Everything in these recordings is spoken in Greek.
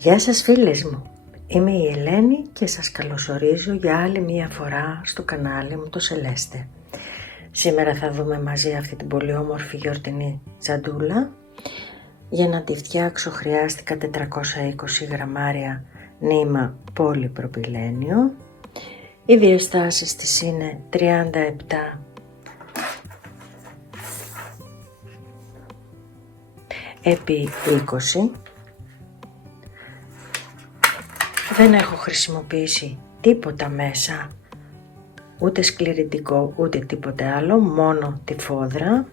Γεια σας φίλες μου, είμαι η Ελένη και σας καλωσορίζω για άλλη μία φορά στο κανάλι μου το Σελέστε. Σήμερα θα δούμε μαζί αυτή την πολύ όμορφη γιορτινή τσαντούλα. Για να τη φτιάξω χρειάστηκα 420 γραμμάρια νήμα πολυπροπυλένιο. Οι διαστάσεις της είναι 37 επί 20. Δεν έχω χρησιμοποιήσει τίποτα μέσα, ούτε σκληρητικό ούτε τίποτε άλλο, μόνο τη φόδρα.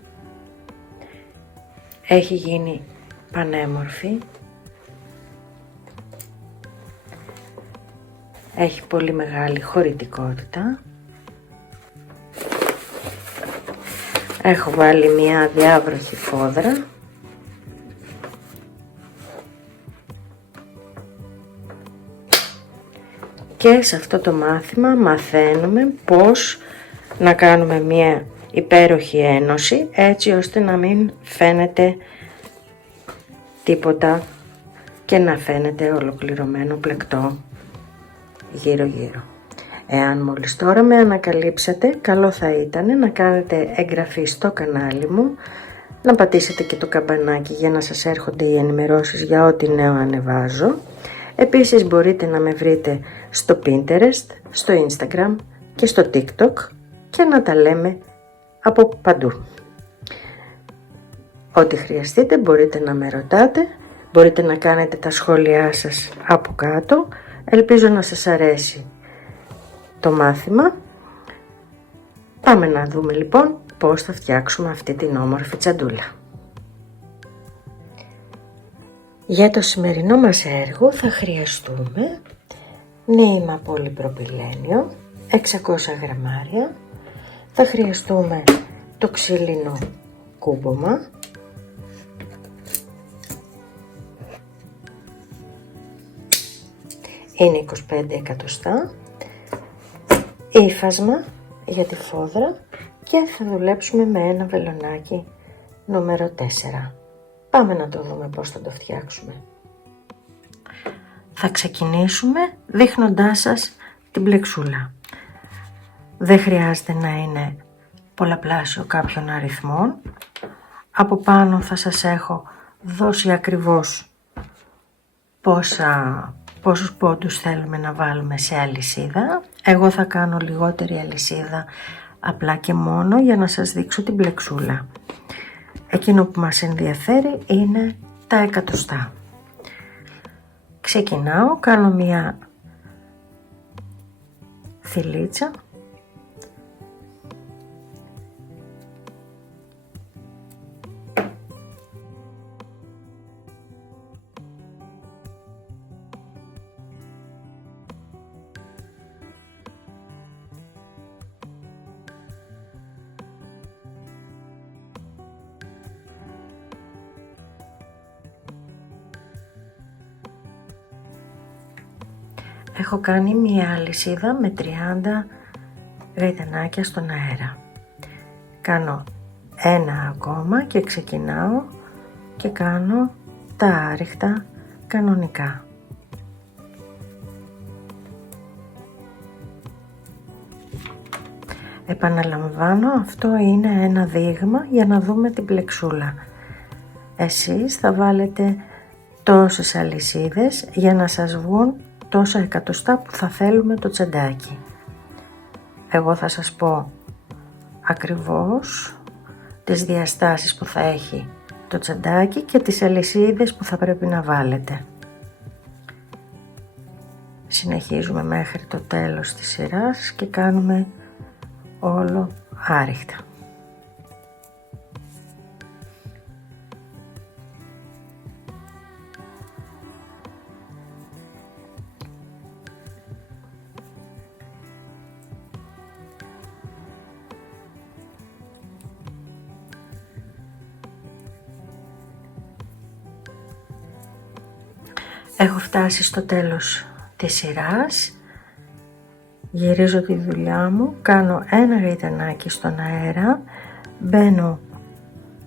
Έχει γίνει πανέμορφη. Έχει πολύ μεγάλη χωρητικότητα. Έχω βάλει μια διάβροχη φόδρα. Και σε αυτό το μάθημα μαθαίνουμε πώς να κάνουμε μια υπέροχη ένωση, έτσι ώστε να μην φαίνεται τίποτα και να φαίνεται ολοκληρωμένο πλεκτό γύρω γύρω. Εάν μόλις τώρα με ανακαλύψατε, καλό θα ήταν να κάνετε εγγραφή στο κανάλι μου, να πατήσετε και το καμπανάκι για να σας έρχονται οι ενημερώσεις για ό,τι νέο ανεβάζω. Επίσης μπορείτε να με βρείτε στο Pinterest, στο Instagram και στο TikTok και να τα λέμε από παντού. Ό,τι χρειαστείτε μπορείτε να με ρωτάτε, μπορείτε να κάνετε τα σχόλιά σας από κάτω. Ελπίζω να σας αρέσει το μάθημα. Πάμε να δούμε λοιπόν πώς θα φτιάξουμε αυτή την όμορφη τσαντούλα. Για το σημερινό μας έργο θα χρειαστούμε νήμα πολυπροπυλένιο, 600 γραμμάρια, θα χρειαστούμε το ξύλινο κούμπομα, είναι 25 εκατοστά, ύφασμα για τη φόδρα και θα δουλέψουμε με ένα βελονάκι νούμερο 4. Πάμε να το δούμε πώς θα το φτιάξουμε. Θα ξεκινήσουμε δείχνοντάς σας την πλεξούλα. Δεν χρειάζεται να είναι πολλαπλάσιο κάποιων αριθμών. Από πάνω θα σας έχω δώσει ακριβώς πόσους πόντους θέλουμε να βάλουμε σε αλυσίδα. Εγώ θα κάνω λιγότερη αλυσίδα απλά και μόνο για να σας δείξω την πλεξούλα. Εκείνο που μας ενδιαφέρει είναι τα εκατοστά. Ξεκινάω, κάνω μια θηλίτσα. Έχω κάνει μία αλυσίδα με 30 γαϊτανάκια στον αέρα. Κάνω ένα ακόμα και ξεκινάω και κάνω τα άριχτα κανονικά. Επαναλαμβάνω, αυτό είναι ένα δείγμα για να δούμε την πλεξούλα. Εσείς θα βάλετε τόσες αλυσίδες για να σας βγουν τόσα εκατοστά που θα θέλουμε το τσαντάκι. Εγώ θα σας πω ακριβώς τις διαστάσεις που θα έχει το τσαντάκι και τις αλυσίδες που θα πρέπει να βάλετε. Συνεχίζουμε μέχρι το τέλος της σειράς και κάνουμε όλο άριχτα. Έχω φτάσει στο τέλος της σειράς, γυρίζω τη δουλειά μου, κάνω ένα γαϊτανάκι στον αέρα, μπαίνω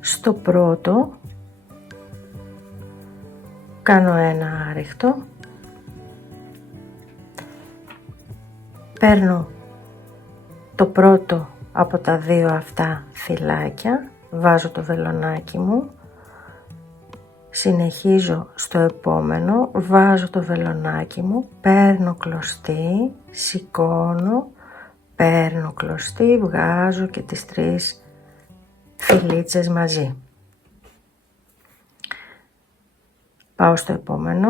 στο πρώτο, κάνω ένα άριχτο, παίρνω το πρώτο από τα δύο αυτά φυλάκια, βάζω το βελονάκι μου, συνεχίζω στο επόμενο, βάζω το βελονάκι μου, παίρνω κλωστή, σηκώνω, παίρνω κλωστή, βγάζω και τις 3 φυλίτσες μαζί. Πάω στο επόμενο,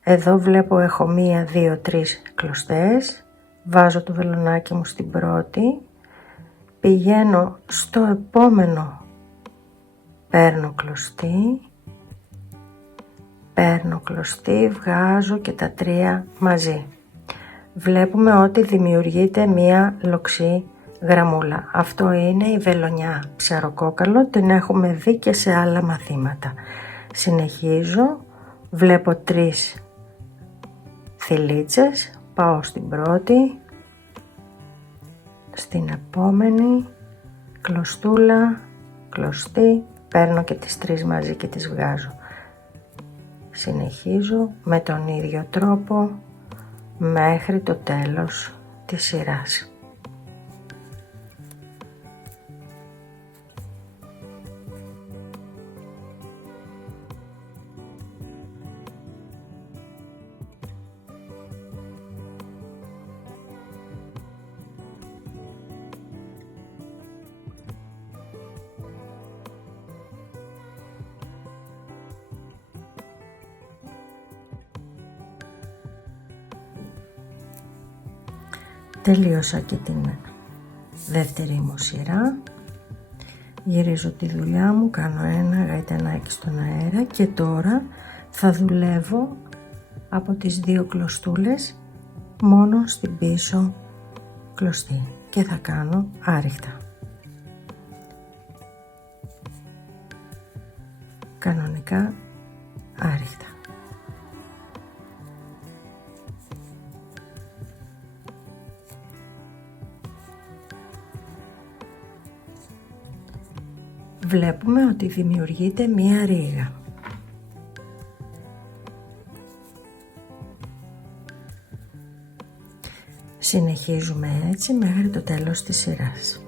εδώ βλέπω έχω 1, 2, 3 κλωστές, βάζω το βελονάκι μου στην πρώτη, πηγαίνω στο επόμενο, παίρνω κλωστή, βγάζω και τα 3 μαζί. Βλέπουμε ότι δημιουργείται μία λοξή γραμμούλα. Αυτό είναι η βελονιά ψαροκόκαλο, την έχουμε δει και σε άλλα μαθήματα. Συνεχίζω, βλέπω 3 θηλίτσες, πάω στην πρώτη, στην επόμενη, κλωστούλα, κλωστή, παίρνω και τις 3 μαζί και τις βγάζω. Συνεχίζω με τον ίδιο τρόπο μέχρι το τέλος της σειράς. Τελείωσα και την δεύτερη μου σειρά, γυρίζω τη δουλειά μου, κάνω ένα γαϊτανάκι στον αέρα και τώρα θα δουλεύω από τις 2 κλωστούλες μόνο στην πίσω κλωστή και θα κάνω άριχτα. Κανονικά άριχτα. Βλέπουμε ότι δημιουργείται μία ρήγα. Συνεχίζουμε έτσι μέχρι το τέλος της σειράς.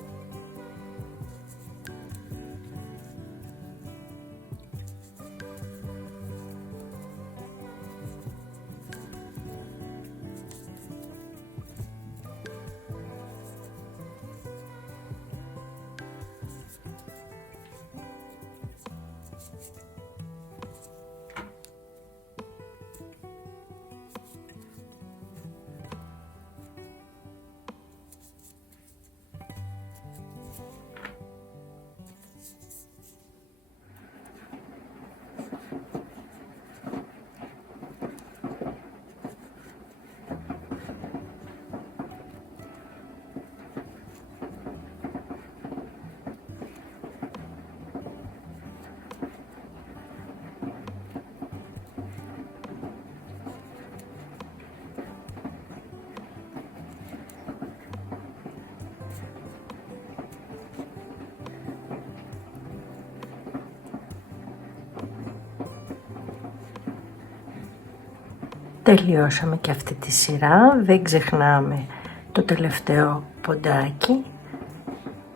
Τελειώσαμε και αυτή τη σειρά, δεν ξεχνάμε το τελευταίο ποντάκι,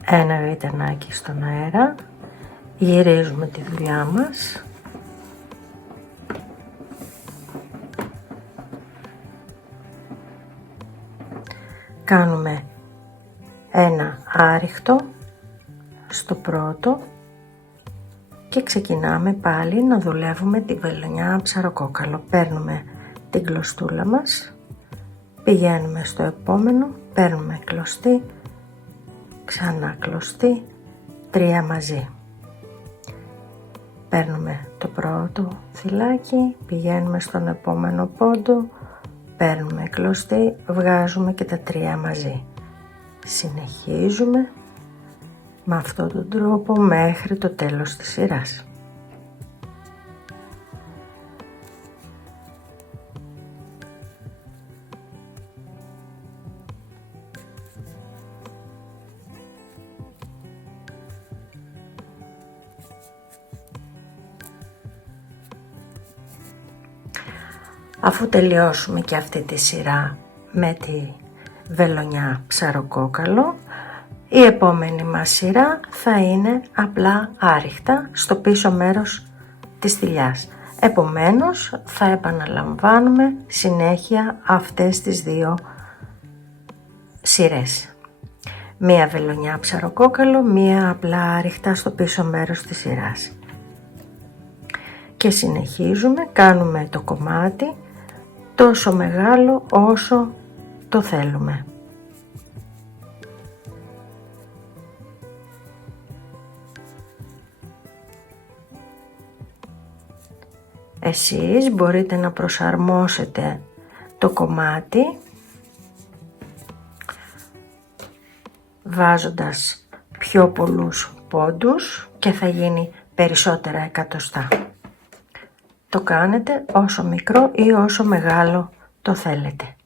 ένα γαϊτανάκι στον αέρα, γυρίζουμε τη δουλειά μας. Κάνουμε ένα άριχτο στο πρώτο και ξεκινάμε πάλι να δουλεύουμε τη βελονιά ψαροκόκαλο. Παίρνουμε την κλωστούλα μας, πηγαίνουμε στο επόμενο, παίρνουμε κλωστή, ξανά κλωστή, 3 μαζί. Παίρνουμε το πρώτο φυλάκι, πηγαίνουμε στον επόμενο πόντο, παίρνουμε κλωστή, βγάζουμε και τα 3 μαζί. Συνεχίζουμε με αυτόν τον τρόπο μέχρι το τέλος της σειράς. Αφού τελειώσουμε και αυτή τη σειρά με τη βελονιά ψαροκόκαλο, η επόμενη μας σειρά θα είναι απλά άριχτα στο πίσω μέρος της θηλιάς. Επομένως θα επαναλαμβάνουμε συνέχεια αυτές τις δύο σειρές. Μία βελονιά ψαροκόκαλο, μία απλά άριχτα στο πίσω μέρος της σειράς. Και συνεχίζουμε, κάνουμε το κομμάτι τόσο μεγάλο όσο το θέλουμε. Εσείς μπορείτε να προσαρμόσετε το κομμάτι βάζοντας πιο πολλούς πόντους και θα γίνει περισσότερα εκατοστά. Το κάνετε όσο μικρό ή όσο μεγάλο το θέλετε.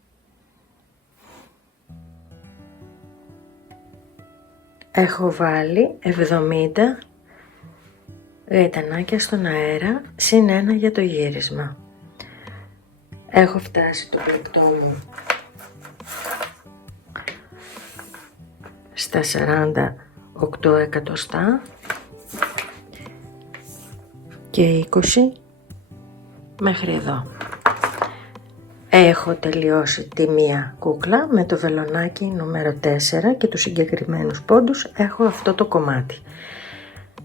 Έχω βάλει 70 γαϊτανάκια στον αέρα, συν ένα για το γύρισμα. Έχω φτάσει το πλεκτό μου στα 48 εκατοστά και 20 μέχρι εδώ. Έχω τελειώσει τη μία κούκλα με το βελονάκι νούμερο 4 και τους συγκεκριμένους πόντους έχω αυτό το κομμάτι.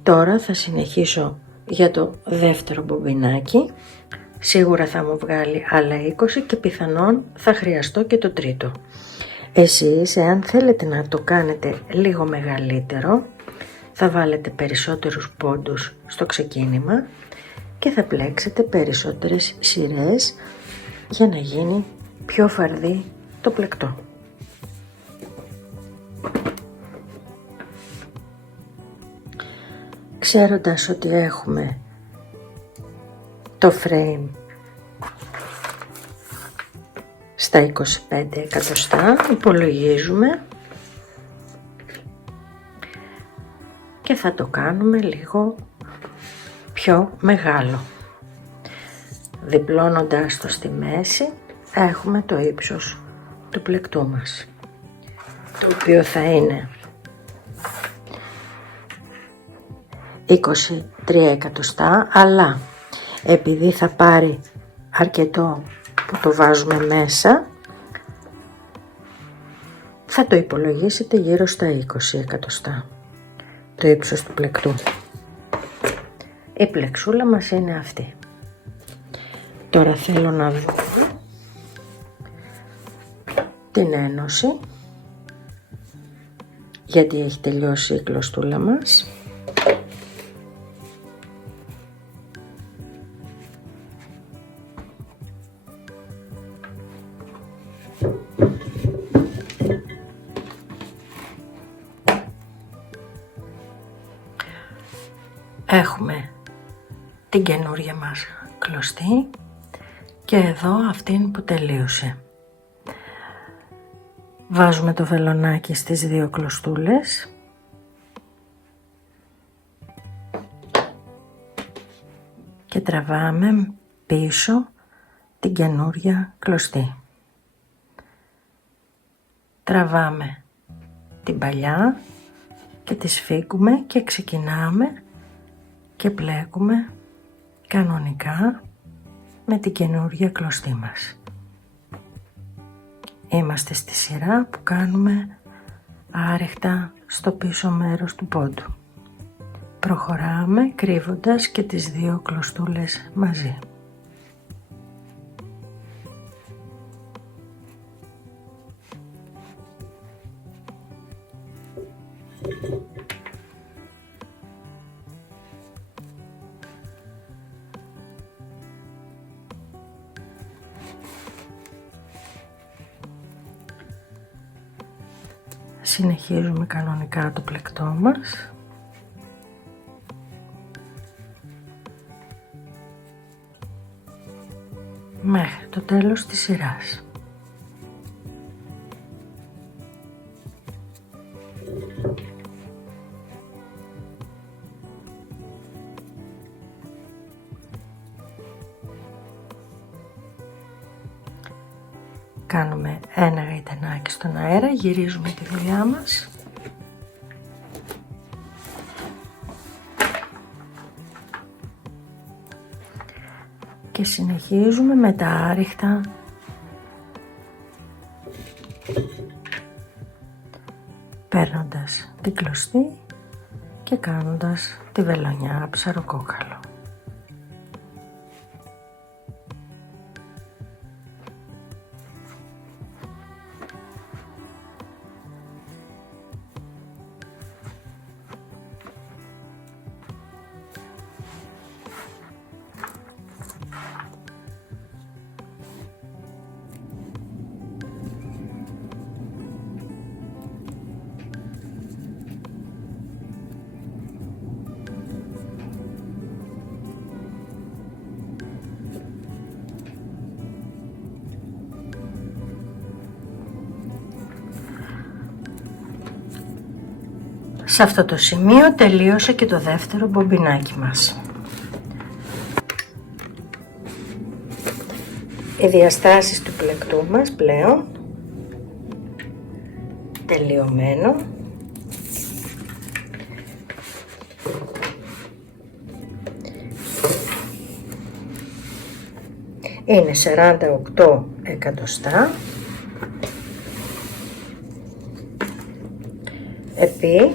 Τώρα θα συνεχίσω για το δεύτερο μπομπινάκι. Σίγουρα θα μου βγάλει άλλα 20 και πιθανόν θα χρειαστώ και το τρίτο. Εσείς, εάν θέλετε να το κάνετε λίγο μεγαλύτερο, θα βάλετε περισσότερους πόντους στο ξεκίνημα και θα πλέξετε περισσότερες σειρές για να γίνει πιο φαρδί το πλεκτό. Ξέροντας ότι έχουμε το frame στα 25 εκατοστά, υπολογίζουμε και θα το κάνουμε λίγο πιο μεγάλο. Διπλώνοντας το στη μέση έχουμε το ύψος του πλεκτού μας, το οποίο θα είναι 23 εκατοστά, αλλά επειδή θα πάρει αρκετό που το βάζουμε μέσα, θα το υπολογίσετε γύρω στα 20 εκατοστά το ύψος του πλεκτού. Η πλεξούλα μας είναι αυτή. Τώρα θέλω να δω την ένωση, γιατί έχει τελειώσει η κλωστούλα μας. Έχουμε την καινούρια μας κλωστή και εδώ αυτήν που τελείωσε. Βάζουμε το βελονάκι στις δύο κλωστούλες και τραβάμε πίσω την καινούρια κλωστή. Τραβάμε την παλιά και τη σφίγγουμε και ξεκινάμε και πλέκουμε κανονικά με την καινούρια κλωστή μας. Είμαστε στη σειρά που κάνουμε άριχτα στο πίσω μέρος του πόντου. Προχωράμε κρύβοντας και τις δύο κλωστούλες μαζί. Συνεχίζουμε κανονικά το πλεκτό μας. Μέχρι το τέλος της σειράς. κάνουμε ένα γαϊτανάκι στον αέρα, γυρίζουμε τη δουλειά μας. Και συνεχίζουμε με τα άριχτα παίρνοντας την κλωστή και κάνοντας τη βελονιά ψαροκόκαλο. Σε αυτό το σημείο τελείωσε και το δεύτερο μπομπινάκι μας. Οι διαστάσεις του πλεκτού μας πλέον τελειωμένο. Είναι 48 εκατοστά επί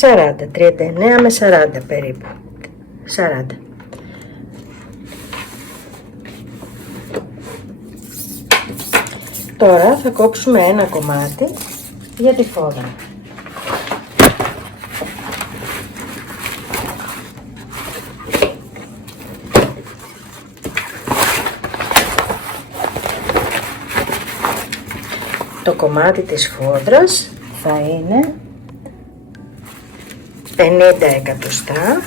40, 39 με 40 περίπου, 40. Τώρα θα κόψουμε ένα κομμάτι για τη φόδρα. Το κομμάτι της φόδρας θα είναι 50 εκατοστά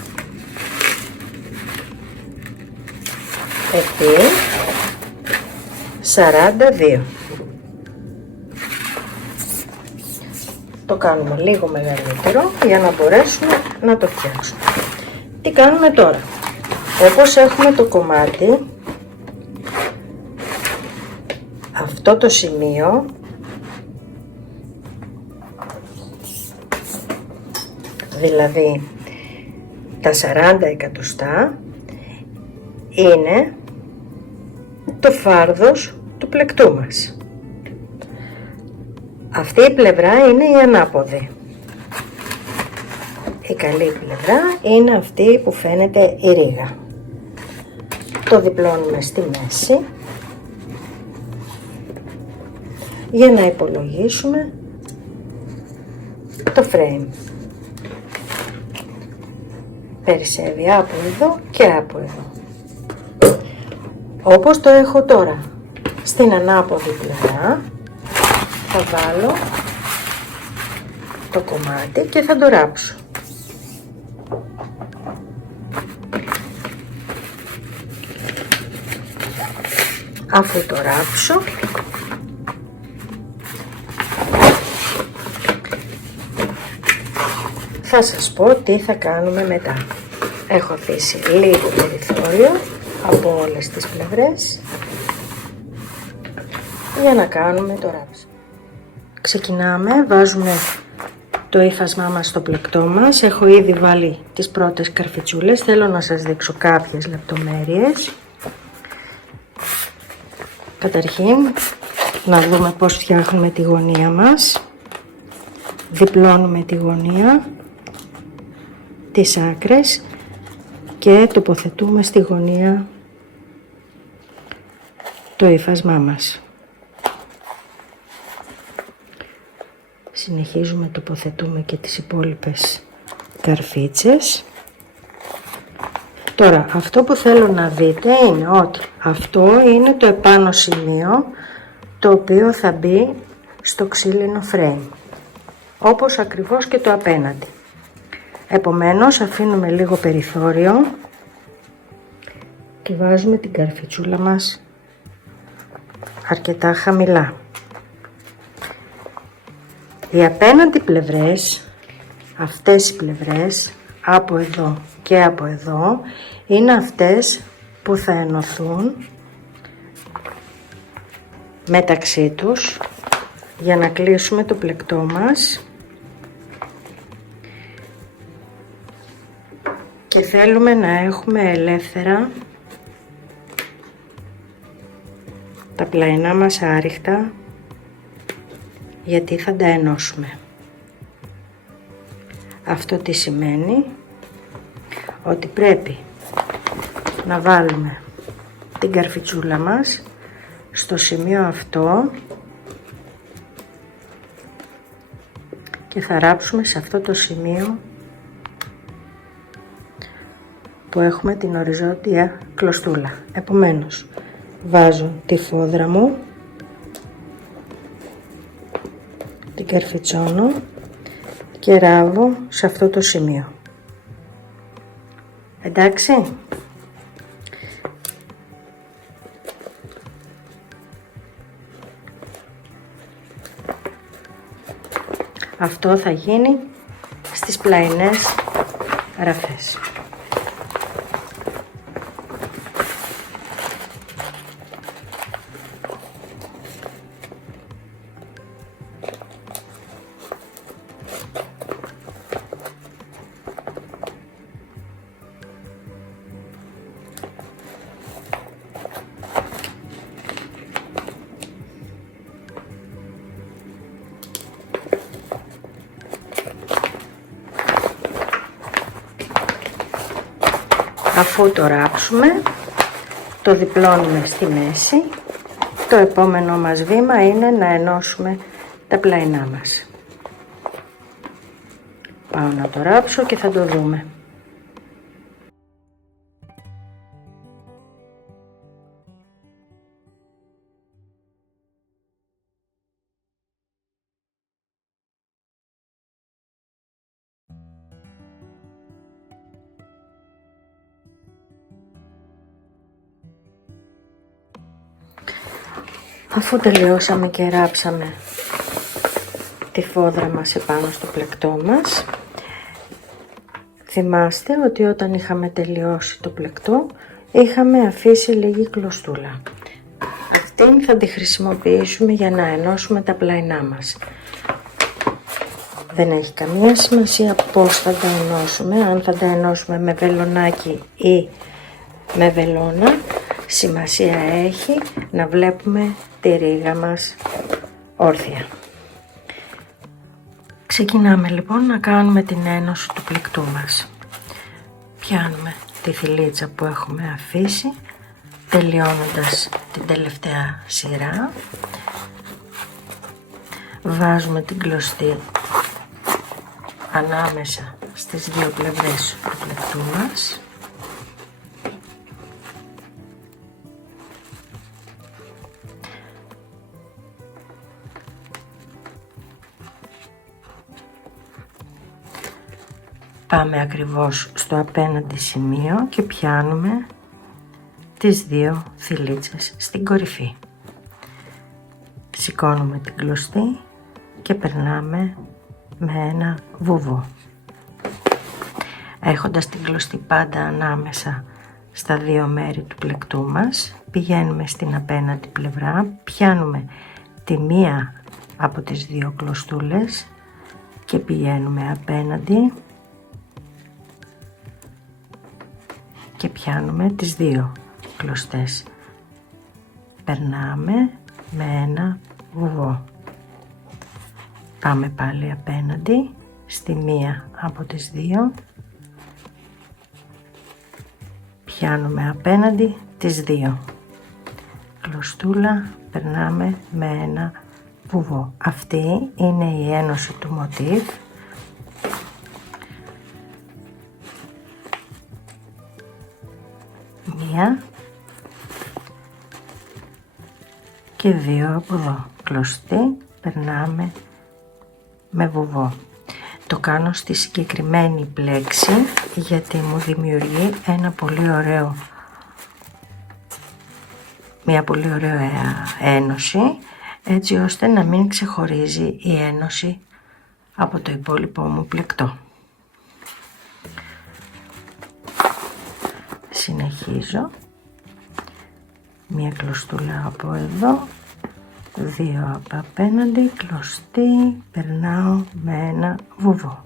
επί 42. Το κάνουμε λίγο μεγαλύτερο για να μπορέσουμε να το φτιάξουμε. Τι κάνουμε τώρα? Όπως έχουμε το κομμάτι, αυτό το σημείο δηλαδή τα 40 εκατοστά είναι το φάρδος του πλεκτού μας. Αυτή η πλευρά είναι η ανάποδη. Η καλή πλευρά είναι αυτή που φαίνεται η ρίγα. Το διπλώνουμε στη μέση για να υπολογίσουμε το frame. Περισσεύει από εδώ και από εδώ. Όπως το έχω τώρα στην ανάποδη πλευρά, θα βάλω το κομμάτι και θα το ράψω. Αφού το ράψω, θα σας πω τι θα κάνουμε μετά. Έχω αφήσει λίγο περιθώριο από όλες τις πλευρές για να κάνουμε το ράψιμο. Ξεκινάμε, βάζουμε το ύφασμά μας στο πλεκτό μας. Έχω ήδη βάλει τις πρώτες καρφιτσούλες, θέλω να σας δείξω κάποιες λεπτομέρειες. Καταρχήν, να δούμε πώς φτιάχνουμε τη γωνία μας. Διπλώνουμε τη γωνία, τις άκρες και τοποθετούμε στη γωνία το ύφασμά μας. Συνεχίζουμε, τοποθετούμε και τις υπόλοιπες καρφίτσες. Τώρα, αυτό που θέλω να δείτε είναι ότι αυτό είναι το επάνω σημείο το οποίο θα μπει στο ξύλινο frame, όπως ακριβώς και το απέναντι. Επομένως, αφήνουμε λίγο περιθώριο και βάζουμε την καρφιτσούλα μας αρκετά χαμηλά. Οι απέναντι πλευρές, αυτές οι πλευρές, από εδώ και από εδώ, είναι αυτές που θα ενωθούν μεταξύ τους για να κλείσουμε το πλεκτό μας. Και θέλουμε να έχουμε ελεύθερα τα πλαϊνά μας άριχτα, γιατί θα τα ενώσουμε. Αυτό τι σημαίνει? Ότι πρέπει να βάλουμε την καρφιτσούλα μας στο σημείο αυτό και θα ράψουμε σε αυτό το σημείο που έχουμε την οριζόντια κλωστούλα. Επομένως, βάζω τη φόδρα μου, την καρφιτσώνω και ράβω σε αυτό το σημείο. Εντάξει? Αυτό θα γίνει στις πλαϊνές ραφές. Αφού το ράψουμε, το διπλώνουμε στη μέση. Το επόμενο μας βήμα είναι να ενώσουμε τα πλαϊνά μας. Πάω να το ράψω και θα το δούμε. Αφού τελειώσαμε και ράψαμε τη φόδρα μας επάνω στο πλεκτό μας, θυμάστε ότι όταν είχαμε τελειώσει το πλεκτό είχαμε αφήσει λίγη κλωστούλα. Αυτήν θα τη χρησιμοποιήσουμε για να ενώσουμε τα πλαϊνά μας. Δεν έχει καμία σημασία πώς θα τα ενώσουμε, αν θα τα ενώσουμε με βελονάκι ή με βελόνα. Σημασία έχει να βλέπουμε τη ρίγα μας όρθια. Ξεκινάμε λοιπόν να κάνουμε την ένωση του πλεκτού μας. Πιάνουμε τη θηλίτσα που έχουμε αφήσει, τελειώνοντας την τελευταία σειρά. Βάζουμε την κλωστή ανάμεσα στις δύο πλευρές του πλεκτού μας. Πάμε ακριβώς στο απέναντι σημείο και πιάνουμε τις δύο θηλίτσες στην κορυφή. Σηκώνουμε την κλωστή και περνάμε με ένα βουβό. Έχοντας την κλωστή πάντα ανάμεσα στα δύο μέρη του πλεκτού μας, πηγαίνουμε στην απέναντι πλευρά, πιάνουμε τη μία από τις δύο κλωστούλες και πηγαίνουμε απέναντι και πιάνουμε τις δύο κλωστές. Περνάμε με ένα βουβό. Πάμε πάλι απέναντι στη μία από τις δύο, πιάνουμε απέναντι τις δύο κλωστούλα, περνάμε με ένα βουβό. Αυτή είναι η ένωση του μοτίβ. Μία και δύο από εδώ κλωστή, περνάμε με βουβό. Το κάνω στη συγκεκριμένη πλέξη γιατί μου δημιουργεί μια πολύ ωραία ένωση, έτσι ώστε να μην ξεχωρίζει η ένωση από το υπόλοιπο μου πλεκτό. Συνεχίζω, μια κλωστούλα από εδώ 2 από απέναντι, κλωστή, περνάω με ένα βουβό.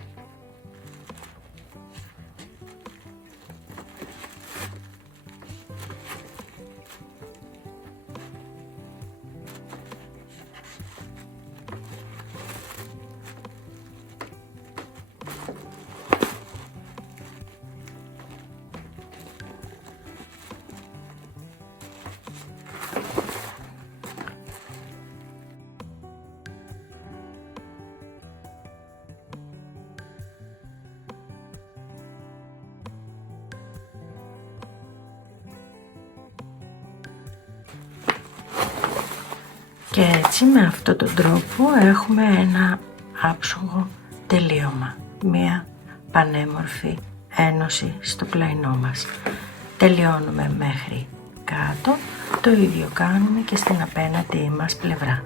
Και έτσι με αυτόν τον τρόπο έχουμε ένα άψογο τελείωμα, μία πανέμορφη ένωση στο πλαϊνό μας. Τελειώνουμε μέχρι κάτω, το ίδιο κάνουμε και στην απέναντι μας πλευρά.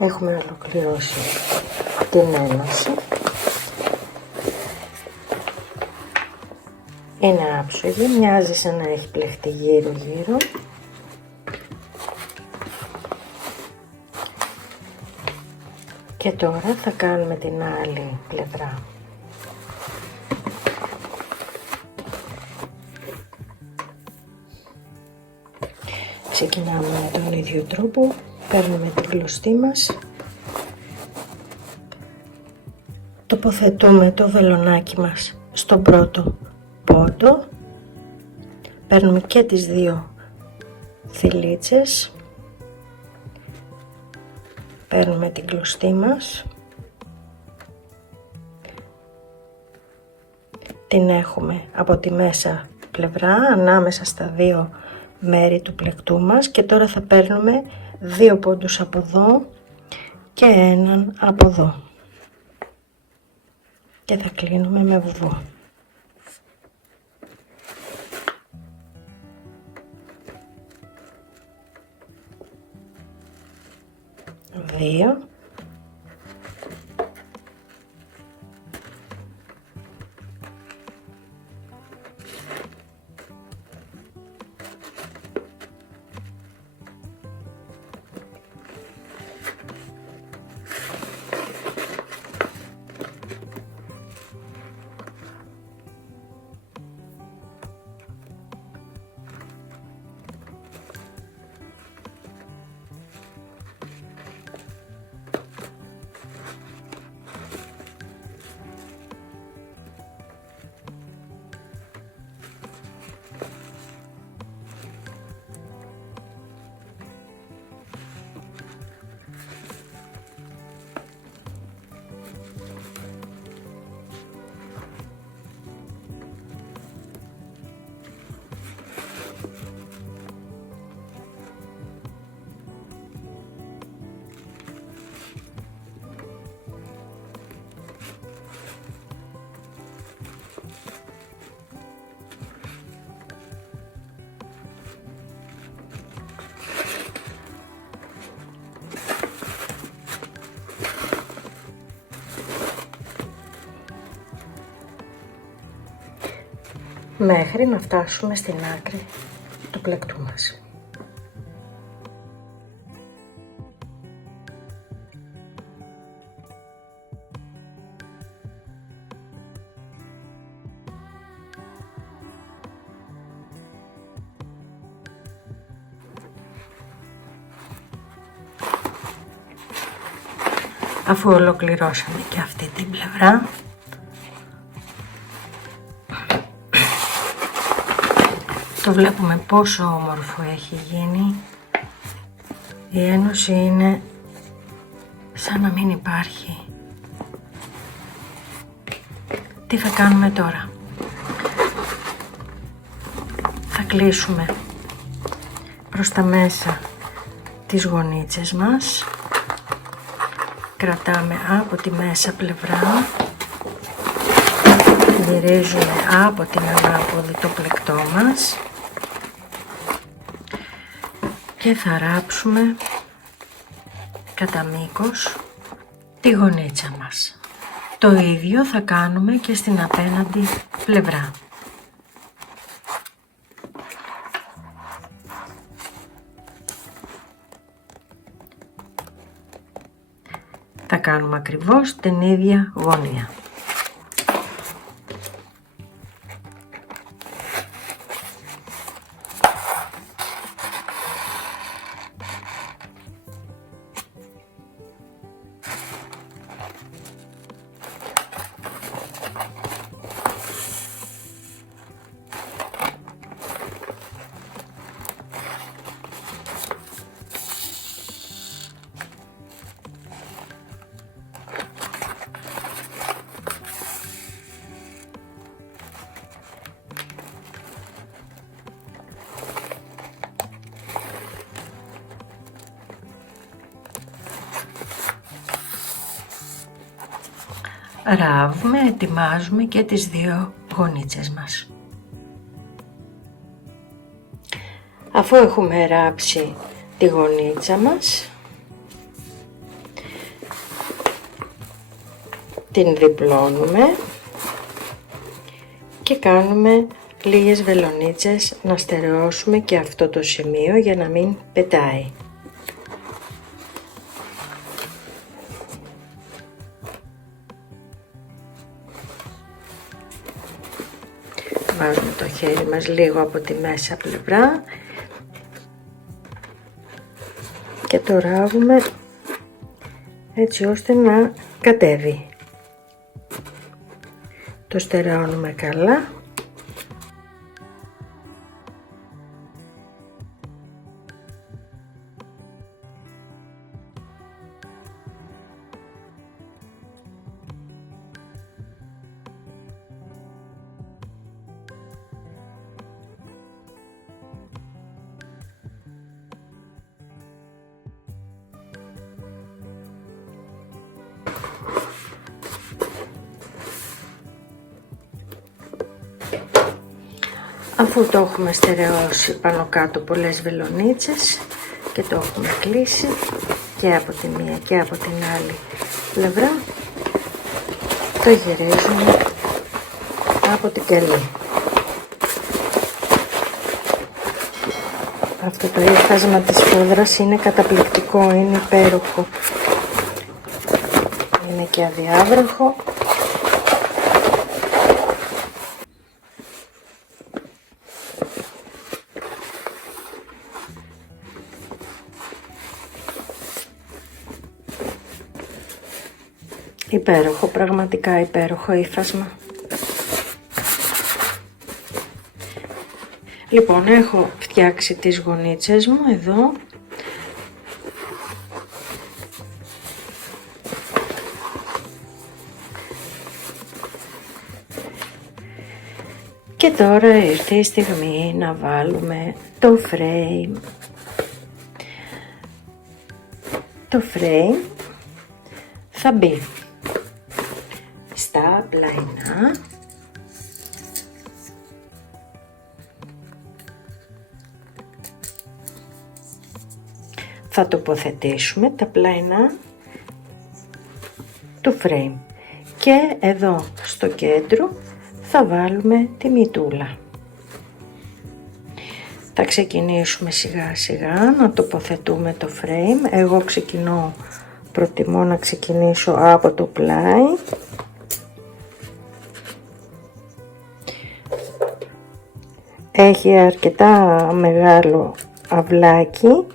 Έχουμε ολοκληρώσει την ένωση. Είναι άψογη, μοιάζει σαν να έχει πλεχτεί γύρω γύρω. Και τώρα θα κάνουμε την άλλη πλευρά. Ξεκινάμε με τον ίδιο τρόπο. Παίρνουμε την κλωστή μας, τοποθετούμε το βελονάκι μας στον πρώτο πόντο, παίρνουμε και τις δύο θηλίτσες, παίρνουμε την κλωστή μας, την έχουμε από τη μέσα πλευρά ανάμεσα στα δύο μέρη του πλεκτού μας και τώρα θα παίρνουμε 2 πόντους από εδώ και έναν από εδώ και θα κλείνουμε με βουβό. 2 μέχρι να φτάσουμε στην άκρη του πλεκτού μας. Αφού ολοκληρώσαμε και αυτή την πλευρά, το βλέπουμε πόσο όμορφο έχει γίνει. Η ένωση είναι σαν να μην υπάρχει. Τι θα κάνουμε τώρα? Θα κλείσουμε προς τα μέσα τις γωνίτσες μας κρατάμε από τη μέσα πλευρά, γυρίζουμε από την ανάποδη το πλεκτό μας και θα ράψουμε κατά μήκος τη γωνίτσα μας. Το ίδιο θα κάνουμε και στην απέναντι πλευρά. Θα κάνουμε ακριβώς την ίδια γωνία. Ράβουμε, ετοιμάζουμε και τις δύο γωνίτσες μας. Αφού έχουμε ράψει τη γωνίτσα μας, την διπλώνουμε και κάνουμε λίγες βελονίτσες να στερεώσουμε και αυτό το σημείο για να μην πετάει. Βάζουμε το χέρι μας λίγο από τη μέσα πλευρά και το ράβουμε έτσι ώστε να κατέβει. Το στερεώνουμε καλά. Αφού το έχουμε στερεώσει πάνω κάτω πολλές βελονίτσες και το έχουμε κλείσει και από τη μία και από την άλλη πλευρά, το γυρίζουμε από την κελί. Αυτό το ύφασμα της φούδρας είναι καταπληκτικό, είναι υπέροχο, είναι και αδιάβροχο. Υπέροχο, πραγματικά υπέροχο ύφασμα. Λοιπόν, έχω φτιάξει τις γωνίτσες μου εδώ. Και τώρα ήρθε η στιγμή να βάλουμε το frame. Το frame θα μπει στα πλαϊνά θα τοποθετήσουμε τα πλαϊνά του frame και εδώ στο κέντρο θα βάλουμε τη μυτούλα. Θα ξεκινήσουμε σιγά σιγά να τοποθετούμε το frame. Εγώ προτιμώ να ξεκινήσω από το πλάι. Έχει αρκετά μεγάλο αυλάκι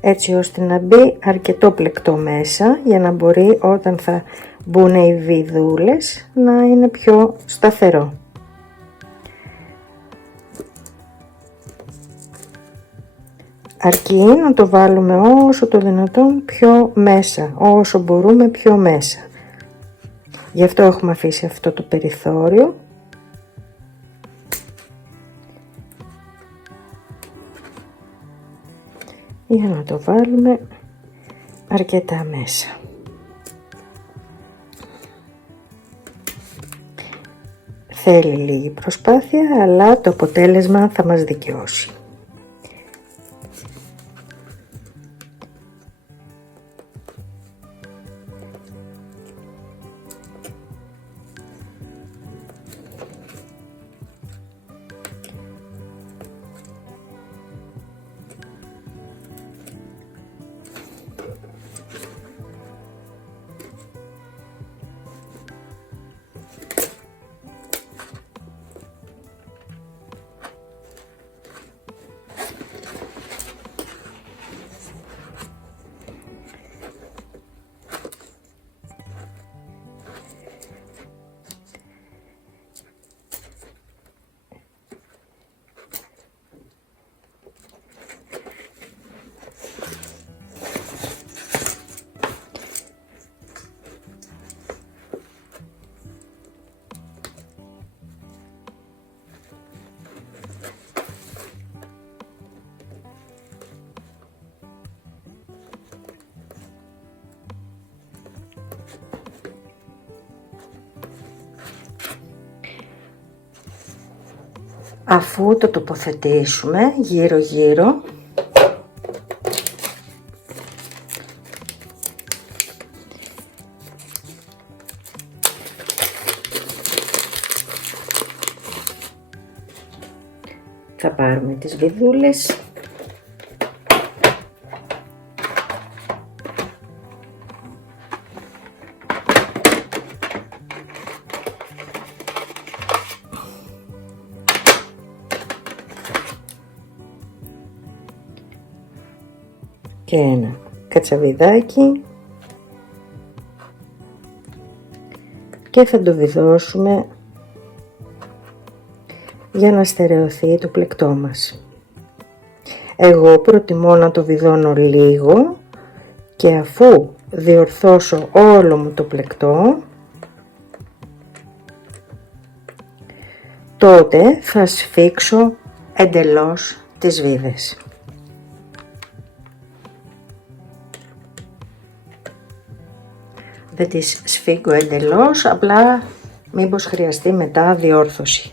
έτσι ώστε να μπει αρκετό πλεκτό μέσα για να μπορεί όταν θα μπουν οι βιδούλες να είναι πιο σταθερό. Αρκεί να το βάλουμε όσο το δυνατόν πιο μέσα, όσο μπορούμε πιο μέσα. Γι' αυτό έχουμε αφήσει αυτό το περιθώριο. Για να το βάλουμε αρκετά μέσα. Θέλει λίγη προσπάθεια, αλλά το αποτέλεσμα θα μας δικαιώσει. Αφού το τοποθετήσουμε γύρω γύρω, θα πάρουμε τις βιδούλες και ένα κατσαβιδάκι και θα το βιδώσουμε για να στερεωθεί το πλεκτό μας. Εγώ προτιμώ να το βιδώνω λίγο και αφού διορθώσω όλο μου το πλεκτό, τότε θα σφίξω εντελώς τις βίδες. Δεν τις σφίγγω εντελώς, απλά μήπως χρειαστεί μετά διόρθωση.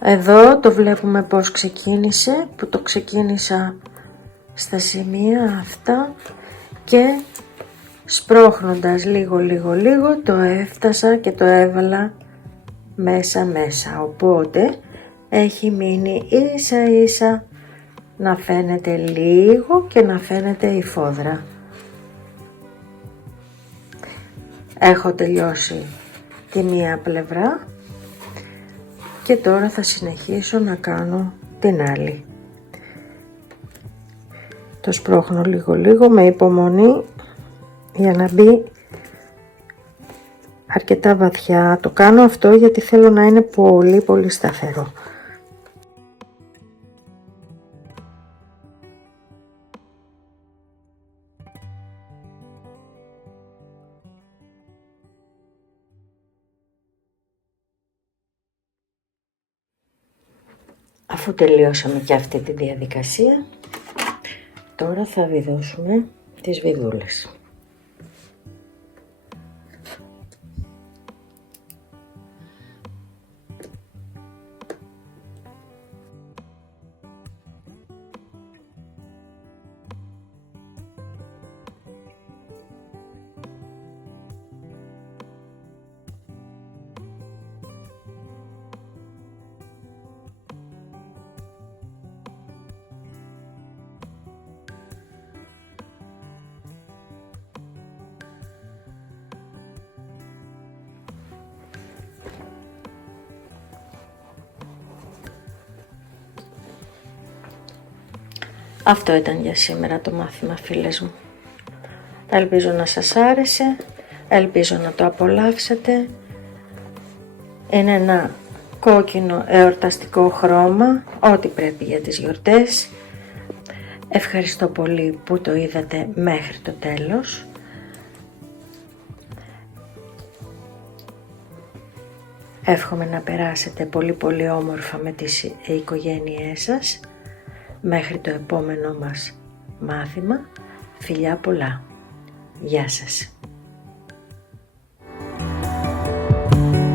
Εδώ το βλέπουμε πώς ξεκίνησε, που το ξεκίνησα στα σημεία αυτά και σπρώχνοντας λίγο το έφτασα και το έβαλα μέσα, οπότε έχει μείνει ίσα να φαίνεται λίγο και να φαίνεται η φόδρα. Έχω τελειώσει τη μία πλευρά και τώρα θα συνεχίσω να κάνω την άλλη. Το σπρώχνω λίγο με υπομονή για να μπει αρκετά βαθιά. Το κάνω αυτό γιατί θέλω να είναι πολύ σταθερό. Αφού τελειώσαμε και αυτή τη διαδικασία, τώρα θα βιδώσουμε τις βιδούλες. Αυτό ήταν για σήμερα το μάθημα, φίλες μου. Ελπίζω να σας άρεσε, ελπίζω να το απολαύσετε. Είναι ένα κόκκινο εορταστικό χρώμα, ό,τι πρέπει για τις γιορτές. Ευχαριστώ πολύ που το είδατε μέχρι το τέλος. Εύχομαι να περάσετε πολύ όμορφα με τις οικογένειές σας. Μέχρι το επόμενο μας μάθημα, φιλιά πολλά. Γεια σας. Ciao!